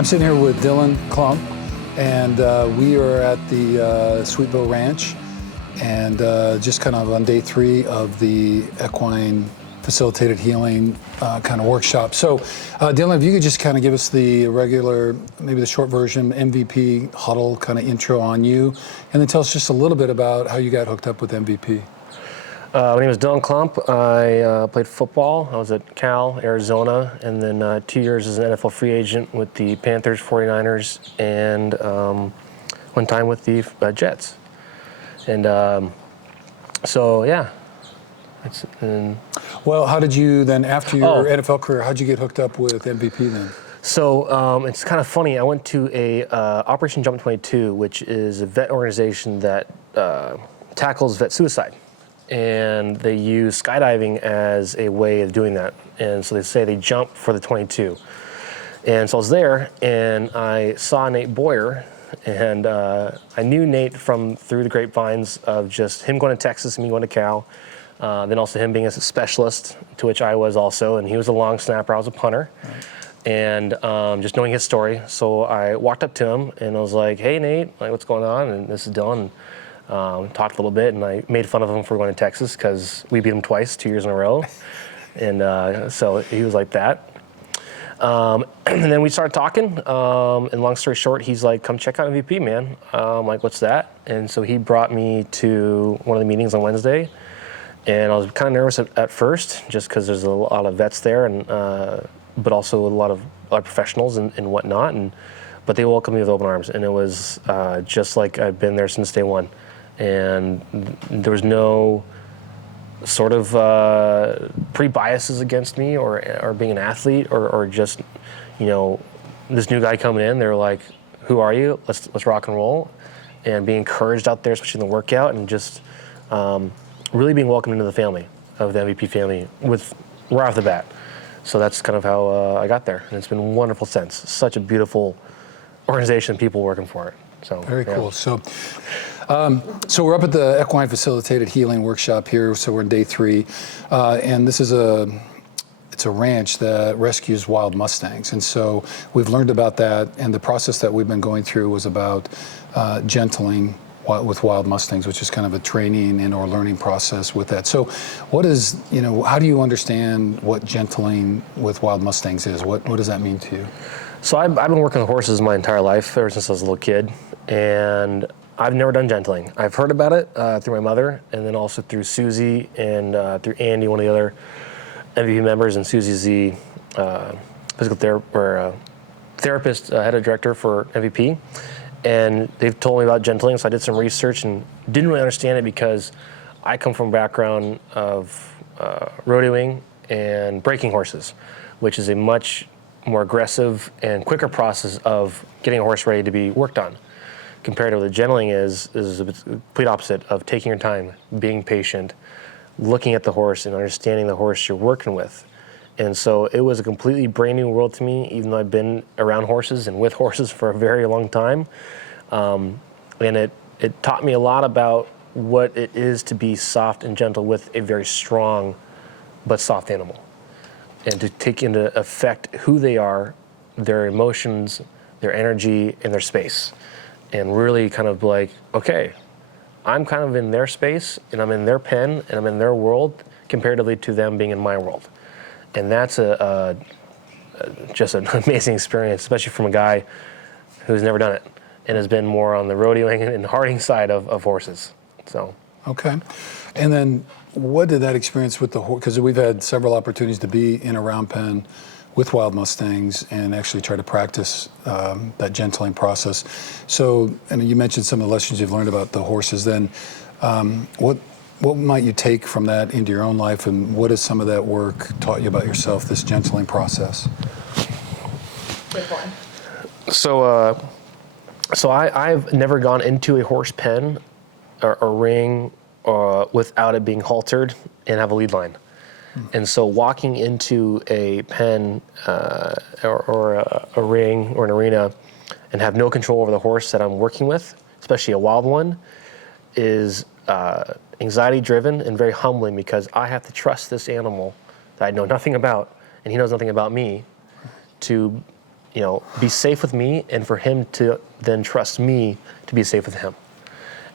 I'm sitting here with Dylan Klumph, and we are at the SweetBeau Ranch, and just kind of on day 3 of the equine facilitated healing kind of workshop. So Dylan, if you could just kind of give us the regular, maybe the short version, MVP, Huddle kind of intro on you, and then tell us just a little bit about how you got hooked up with MVP. My name is Dylan Klumph. I played football. I was at Cal, Arizona, and then 2 years as an NFL free agent with the Panthers, 49ers, and 1 time with the Jets. And so, yeah. Well, how did you then, after your NFL career, how did you get hooked up with MVP then? So it's kind of funny. I went to a Operation Jump 22, which is a vet organization that tackles vet suicide. And they use skydiving as a way of doing that. And so they say they jump for the 22. And so I was there, and I saw Nate Boyer, and I knew Nate through the grapevines of just him going to Texas and me going to Cal, then also him being a specialist, to which I was also, and he was a long snapper, I was a punter. Right. And just knowing his story. So I walked up to him, and I was like, hey, Nate, like, what's going on? And this is Dylan. Talked a little bit, and I made fun of him for going to Texas because we beat him twice, 2 years in a row. And so he was like that. And then we started talking, and long story short, he's like, come check out MVP, man. I'm like, what's that? And so he brought me to one of the meetings on Wednesday, and I was kind of nervous at first, just because there's a lot of vets there, and but also a lot of professionals and whatnot. But they welcomed me with open arms, and it was just like I've been there since day one. And there was no sort of pre-biases against me or being an athlete or just, you know, this new guy coming in. They were like, who are you? Let's rock and roll. And being encouraged out there, especially in the workout, and just really being welcomed into the family of the MVP family right off the bat. So that's kind of how I got there. And it's been wonderful since. Such a beautiful organization, people working for it. So very cool. So we're up at the Equine Facilitated Healing Workshop here. So we're in day 3, and this is it's a ranch that rescues wild mustangs. And so we've learned about that, and the process that we've been going through was about gentling with wild mustangs, which is kind of a training and or learning process with that. So what is, how do you understand what gentling with wild mustangs is? What does that mean to you? So I've been working with horses my entire life, ever since I was a little kid, and I've never done gentling. I've heard about it through my mother, and then also through Susie and through Andy, one of the other MVP members, and Susie's the physical therapist, head of director for MVP, and they've told me about gentling, so I did some research and didn't really understand it because I come from a background of rodeoing and breaking horses, which is a much more aggressive and quicker process of getting a horse ready to be worked on. Compared to what the gentling is a complete opposite of taking your time, being patient, looking at the horse and understanding the horse you're working with. And so it was a completely brand new world to me, even though I've been around horses and with horses for a very long time. And it taught me a lot about what it is to be soft and gentle with a very strong but soft animal. And to take into effect who they are, their emotions, their energy, and their space. And really kind of like, okay, I'm kind of in their space, and I'm in their pen, and I'm in their world, comparatively to them being in my world. And that's just an amazing experience, especially from a guy who's never done it and has been more on the rodeoing and harding side of horses. So. Okay. And then what did that experience with the horse, because we've had several opportunities to be in a round pen with wild mustangs and actually try to practice that gentling process. So, and you mentioned some of the lessons you've learned about the horses. Then what might you take from that into your own life, and what has some of that work taught you about yourself, this gentling process? Good one. So I've never gone into a horse pen or a ring without it being haltered and have a lead line. And so walking into a pen or a ring or an arena and have no control over the horse that I'm working with, especially a wild one, is anxiety driven and very humbling, because I have to trust this animal that I know nothing about, and he knows nothing about me, to be safe with me, and for him to then trust me to be safe with him.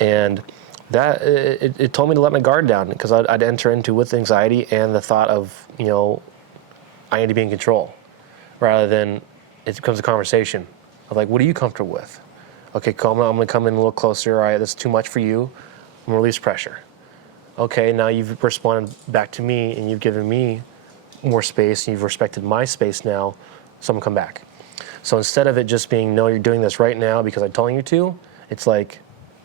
And that it told me to let my guard down, because I'd enter into with anxiety and the thought of, I need to be in control, rather than it becomes a conversation of like, what are you comfortable with? Okay, I'm going to come in a little closer. All right, that's too much for you. I'm going to release pressure. Okay, now you've responded back to me and you've given me more space and you've respected my space now, so I'm going to come back. So instead of it just being, no, you're doing this right now because I'm telling you to, it's like,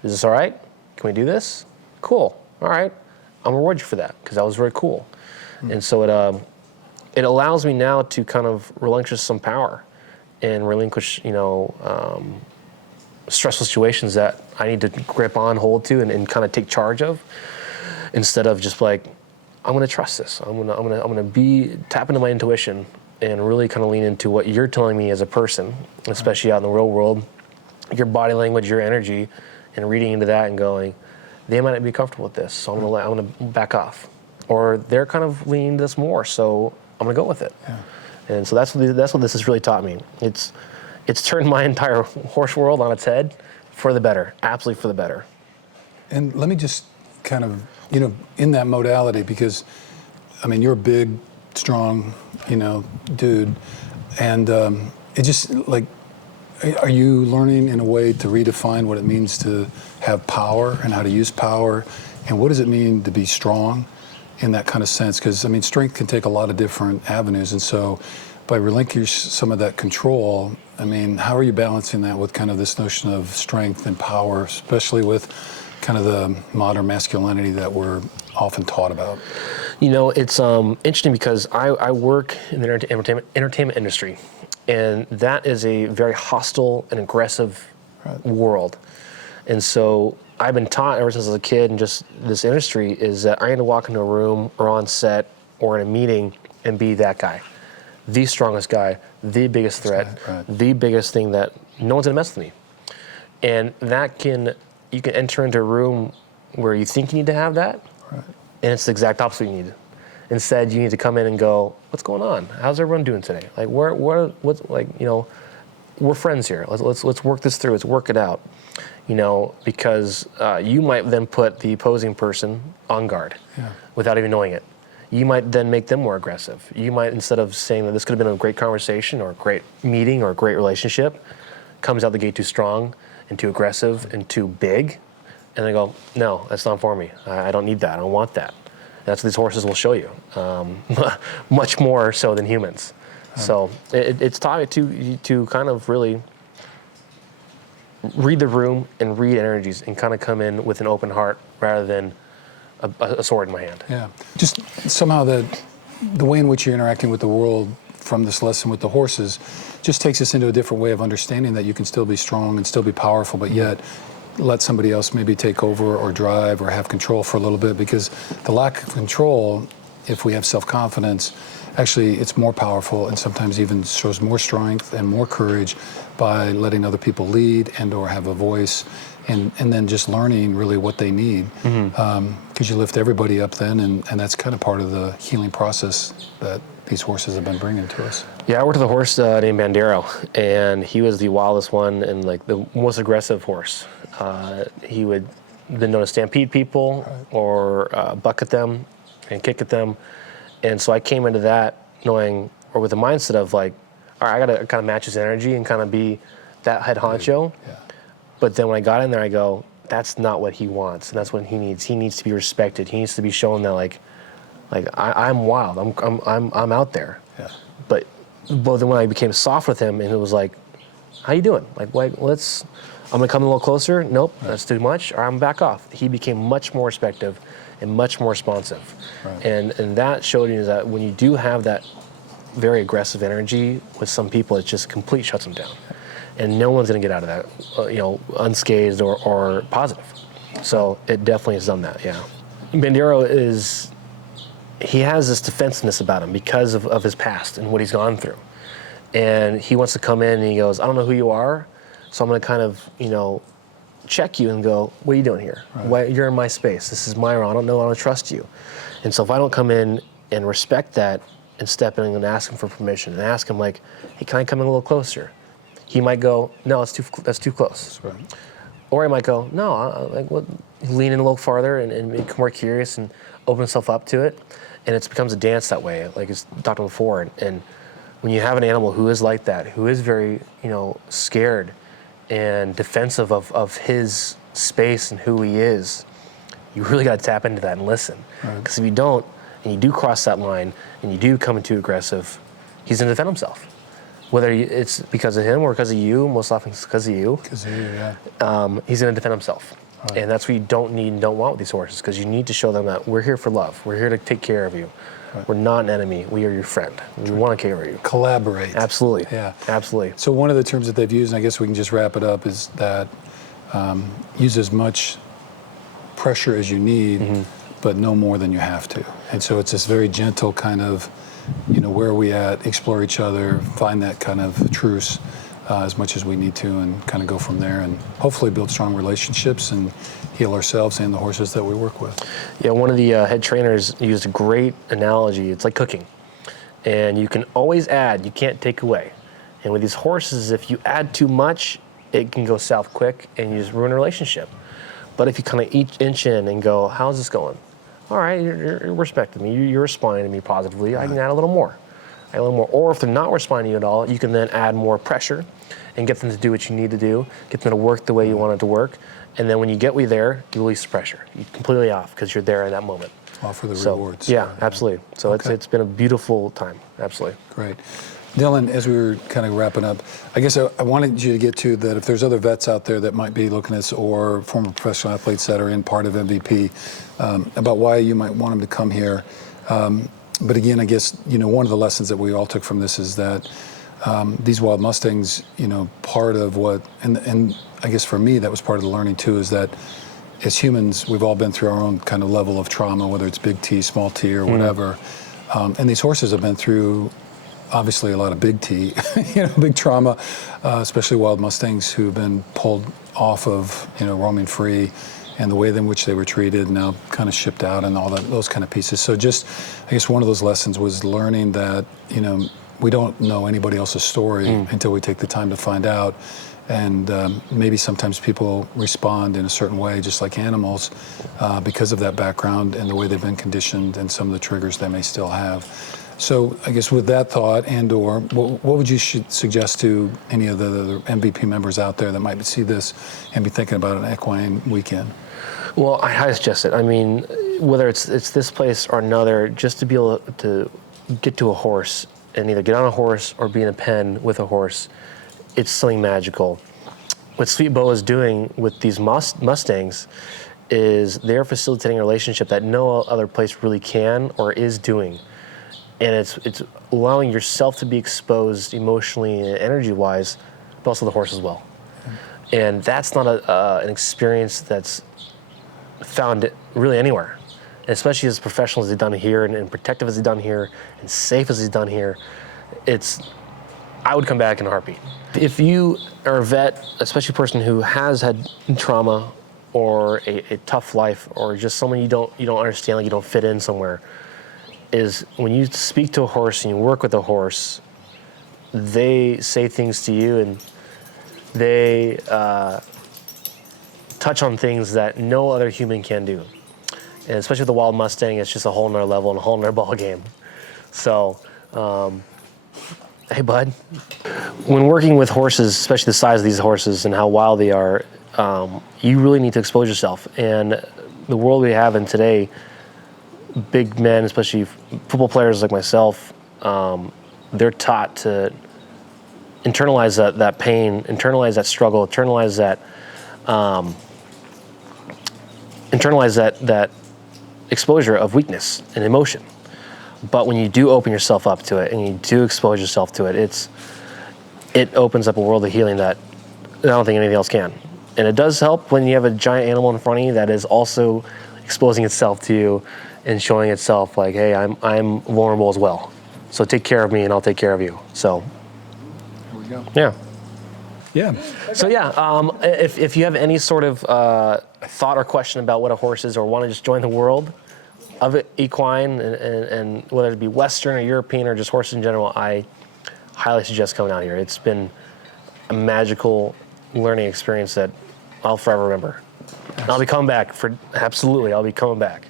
is this all right? Can we do this? Cool. All right. I'm going to reward you for that, because that was very cool. And so it allows me now to kind of relinquish some power and relinquish, stressful situations that I need to grip on, hold to, and kind of take charge of, instead of just like, I'm going to trust this. I'm going to tap into my intuition and really kind of lean into what you're telling me as a person, especially out in the real world, your body language, your energy, and reading into that and going, they might not be comfortable with this, so I'm going to back off. Or they're kind of leaning into this more, so I'm going to go with it. Yeah. And so that's what this has really taught me. It's turned my entire horse world on its head for the better, absolutely for the better. And let me just kind of, in that modality, because, you're a big, strong, dude, and it just, like, are you learning in a way to redefine what it means to have power and how to use power, and what does it mean to be strong in that kind of sense? Because, strength can take a lot of different avenues, and so by relinquishing some of that control, how are you balancing that with kind of this notion of strength and power, especially with kind of the modern masculinity that we're often taught about? It's interesting, because I work in the entertainment industry, and that is a very hostile and aggressive world. And so I've been taught ever since I was a kid in just this industry is that I need to walk into a room or on set or in a meeting and be that guy, the strongest guy, the biggest threat, the biggest thing that no one's gonna mess with me. And you can enter into a room where you think you need to have that, and it's the exact opposite you need. Instead, you need to come in and go, what's going on? How's everyone doing today? Like, we're friends here. Let's work this through. Let's work it out. Because you might then put the opposing person on guard without even knowing it. You might then make them more aggressive. You might, instead of saying that this could have been a great conversation or a great meeting or a great relationship, comes out the gate too strong and too aggressive and too big, and they go, no, that's not for me. I don't need that. I don't want that. That's what these horses will show you, much more so than humans. So it's taught me to kind of really read the room and read energies and kind of come in with an open heart rather than a sword in my hand. Yeah, just somehow the way in which you're interacting with the world from this lesson with the horses just takes us into a different way of understanding that you can still be strong and still be powerful, but yet let somebody else maybe take over or drive or have control for a little bit, because the lack of control, if we have self-confidence, actually it's more powerful and sometimes even shows more strength and more courage by letting other people lead and or have a voice, and then just learning really what they need, because you lift everybody up then, and that's kind of part of the healing process that these horses have been bringing to us. Yeah, I worked with a horse named Bandero, and he was the wildest one and like the most aggressive horse. He would been known to stampede people or buck at them and kick at them. And so I came into that knowing, or with the mindset of like, all right, I got to kind of match his energy and kind of be that head honcho. Yeah. But then when I got in there, I go, that's not what he wants, and that's what he needs. He needs to be respected. He needs to be shown that like I'm wild. I'm out there. Yeah. But then when I became soft with him, and it was like, how you doing? Like I'm gonna come a little closer. Nope, that's too much. Or I'm back off. He became much more respectful and much more responsive. Right. And that showed me that when you do have that very aggressive energy with some people, it just completely shuts them down. And no one's going to get out of that, unscathed or positive. So it definitely has done that, yeah. Bandero he has this defensiveness about him because of his past and what he's gone through. And he wants to come in and he goes, I don't know who you are, so I'm going to kind of, check you and go, what are you doing here? Right. You're in my space. This is my realm. I don't trust you. And so if I don't come in and respect that and step in and ask him for permission and ask him like, hey, can I come in a little closer? He might go, no, that's too close. That's right. Or he might go, no, lean in a little farther and become more curious and open himself up to it. And it becomes a dance that way, like it's talked about before. And when you have an animal who is like that, who is very, scared and defensive of his space and who he is, you really got to tap into that and listen. Because if you don't, and you do cross that line, and you do come in too aggressive, he's going to defend himself. Whether it's because of him or because of you, most often it's because of you. Because of you, yeah. He's going to defend himself. Right. And that's what you don't need and don't want with these horses, because you need to show them that we're here for love. We're here to take care of you. Right. We're not an enemy. We are your friend. We want to take care of you. Collaborate. Absolutely. Yeah. Absolutely. So one of the terms that they've used, and I guess we can just wrap it up, is that use as much pressure as you need, but no more than you have to. And so it's this very gentle kind of, where are we at, explore each other, find that kind of truce as much as we need to, and kind of go from there, and hopefully build strong relationships and heal ourselves and the horses that we work with. Yeah, one of the head trainers used a great analogy. It's like cooking. And you can always add, you can't take away. And with these horses, if you add too much, it can go south quick and you just ruin a relationship. But if you kind of inch in and go, how's this going? All right, you're respecting me, you're responding to me positively, I can add a little more. Or if they're not responding to you at all, you can then add more pressure and get them to do what you need to do, get them to work the way you want it to work. And then when you get there, you release the pressure. You're completely off because you're there in that moment. Offer the rewards. Yeah, absolutely. So it's been a beautiful time, absolutely. Great. Dylan, as we were kind of wrapping up, I guess I wanted you to get to that if there's other vets out there that might be looking at this, or former professional athletes that are in part of MVP, about why you might want them to come here. But again, I guess, one of the lessons that we all took from this is that these wild mustangs, part of what, and I guess for me, that was part of the learning too, is that as humans, we've all been through our own kind of level of trauma, whether it's big T, small T, or whatever. And these horses have been through, obviously, a lot of big T, big trauma, especially wild mustangs who have been pulled off of, roaming free, and the way in which they were treated, now kind of shipped out, and all that, those kind of pieces. So just, I guess one of those lessons was learning that, we don't know anybody else's story until we take the time to find out. And maybe sometimes people respond in a certain way, just like animals, because of that background and the way they've been conditioned and some of the triggers they may still have. So I guess with that thought, and/or what would you suggest to any of the other MVP members out there that might see this and be thinking about an equine weekend? Well, I highly suggest it. I mean, whether it's this place or another, just to be able to get to a horse and either get on a horse or be in a pen with a horse, it's something magical. What SweetBeau is doing with these mustangs is they're facilitating a relationship that no other place really can or is doing. And it's allowing yourself to be exposed emotionally and energy-wise, but also the horse as well. And that's not an experience that's found really anywhere. And especially as professional as they've done here, and protective as they've done here, and safe as they've done here, I would come back in a heartbeat. If you are a vet, especially a person who has had trauma or a tough life, or just someone you don't understand, like you don't fit in somewhere, is when you speak to a horse and you work with a horse, they say things to you and they touch on things that no other human can do. And especially with the wild Mustang, it's just a whole nother level and a whole nother ball game. So, hey bud. When working with horses, especially the size of these horses and how wild they are, you really need to expose yourself. And the world we have in today, big men, especially football players like myself, they're taught to internalize that pain, internalize that struggle, internalize that exposure of weakness and emotion. But when you do open yourself up to it and you do expose yourself to it, it opens up a world of healing that I don't think anything else can. And it does help when you have a giant animal in front of you that is also exposing itself to you and showing itself like, hey, I'm vulnerable as well. So take care of me and I'll take care of you. So Here we go. yeah. Yeah. So yeah, if you have any sort of thought or question about what a horse is, or want to just join the world, of it, equine, and whether it be Western or European or just horses in general, I highly suggest coming out here. It's been a magical learning experience that I'll forever remember. And I'll be coming back I'll be coming back.